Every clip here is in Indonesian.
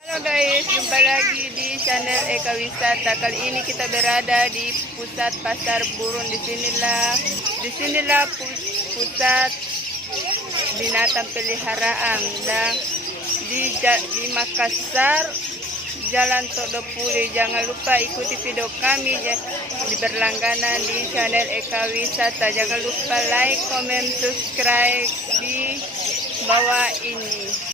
Halo guys, jumpa lagi di channel Eka Wisata. Kali ini kita berada di pusat pasar burung. Disinilah pusat binatang peliharaan dan di Makassar, Jalan Todopuli. Jangan lupa ikuti video kami di berlangganan di channel Eka Wisata. Jangan lupa like, comment, subscribe di bawah ini.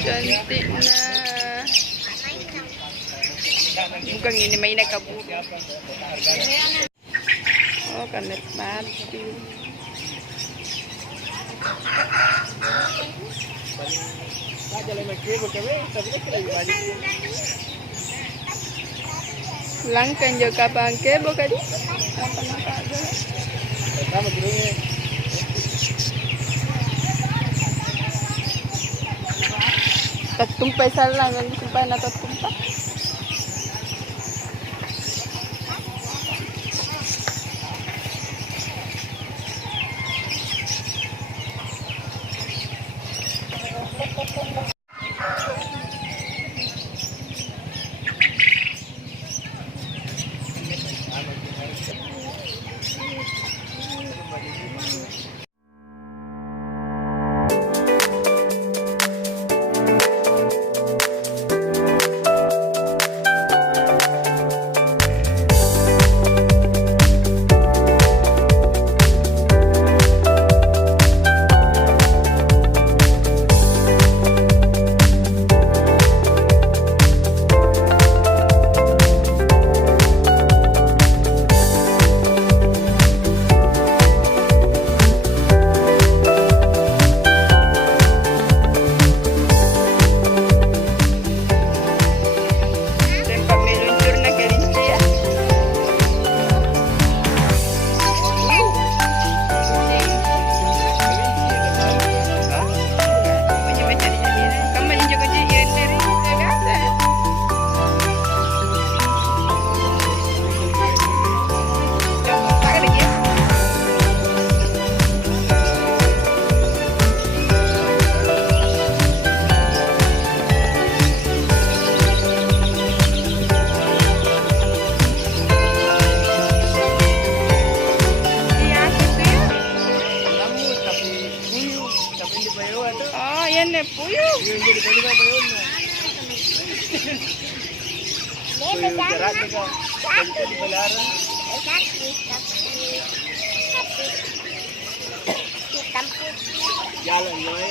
Cantik nah. Bukan ini mainnya kabur. Oh, kan mati. Langkan juga bangke bukan? Tumpay salah lang, sumpah na tumpay. Oh, yan na puyuh. Jalan-jalan.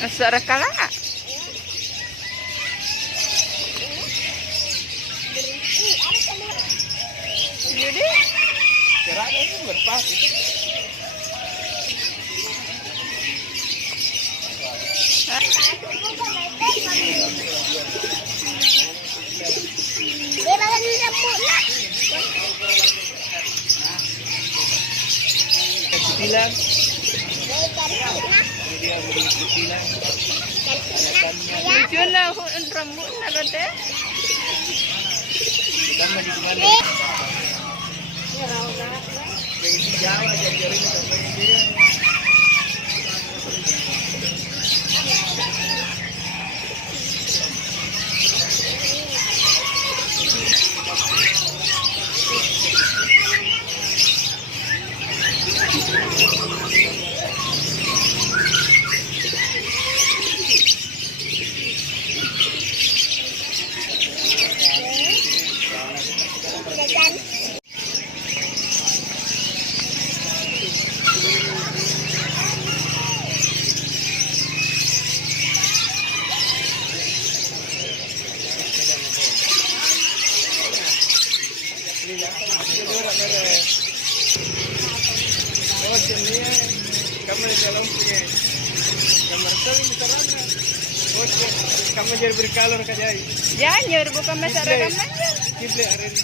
Asal kala. Jadi, Cerana itu berpas itu. Kecilan. Dia beli kecilan. lucu na rambut na rote. Kita mau di mana? Yang di Jawa jaring sampai dia. Oh, sini kamar dalam punya kamar tahu di sana. Oh, kamu jadi berkalor kajai. Jangan bukan masyarakat man. Kible aren.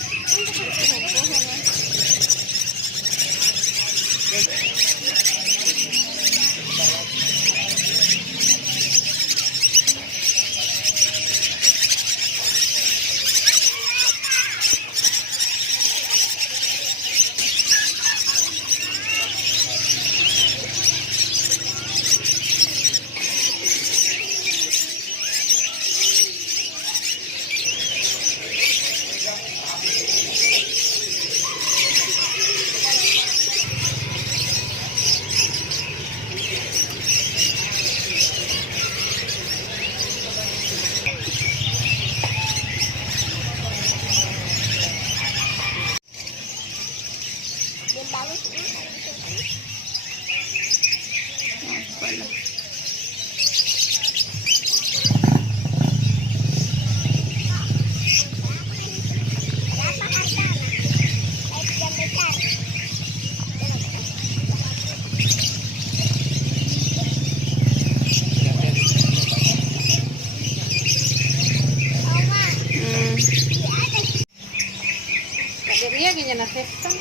Iya gini na festa.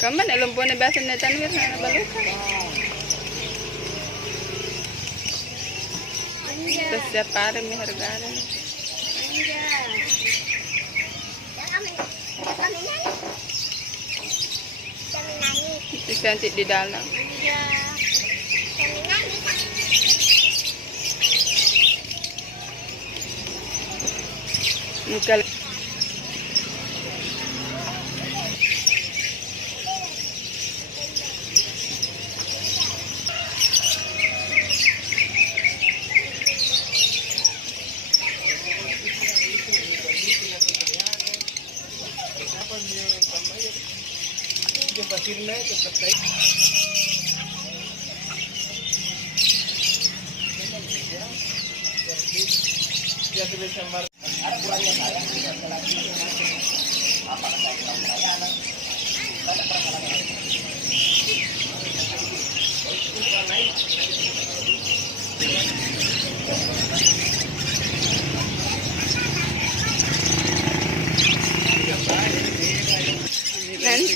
Kaman alam po na basa na tanwir na nabalukan. Tapos siya parang may hargalan. Ito siya di dalam. Nikal. Pasirnya tetap naik. Dia sudah sambar. Ada kurangnya saya. Apa kata kita perayaan? Ada perkara-perkara. Nanti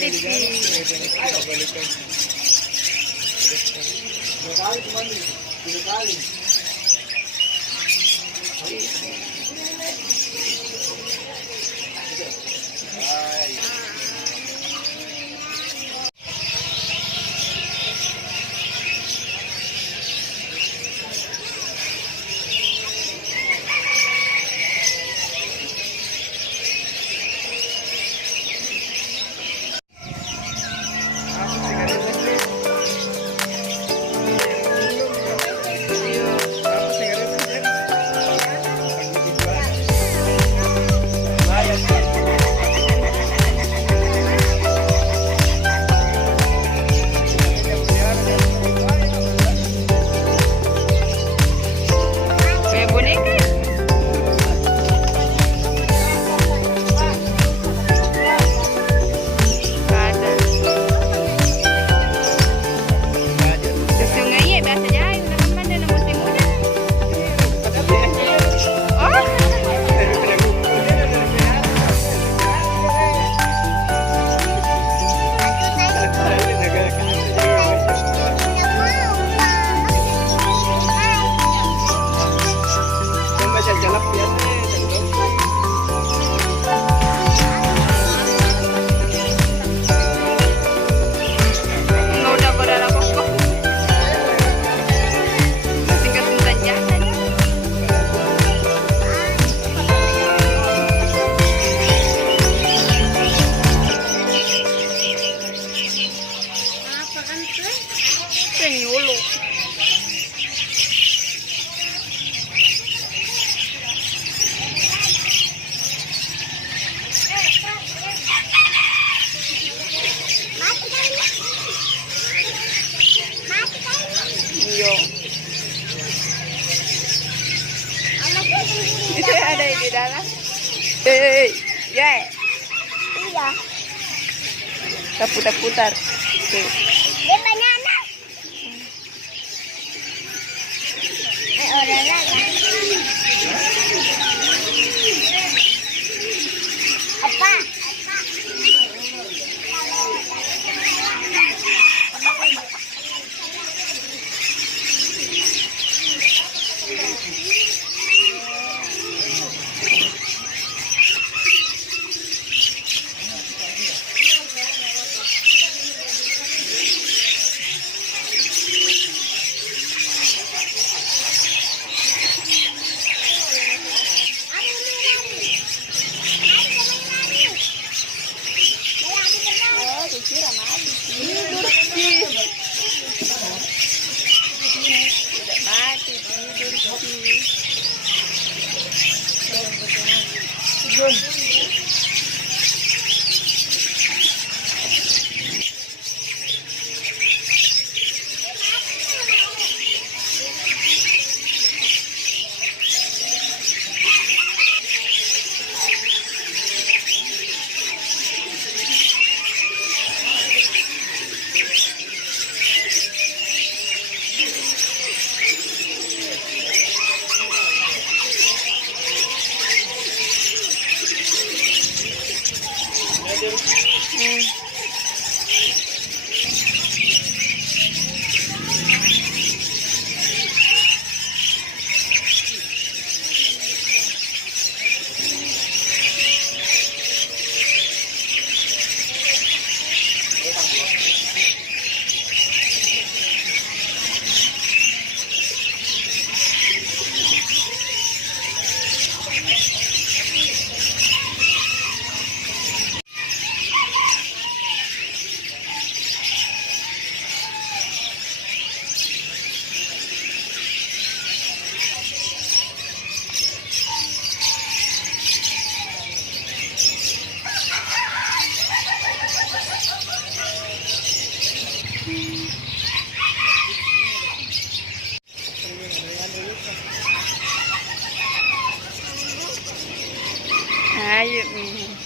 Hey, ya. Iya. Kita putar-putar. Oke. Dia banana. Orang lain. Apa? Tidak mati, tidur sih. Ayo.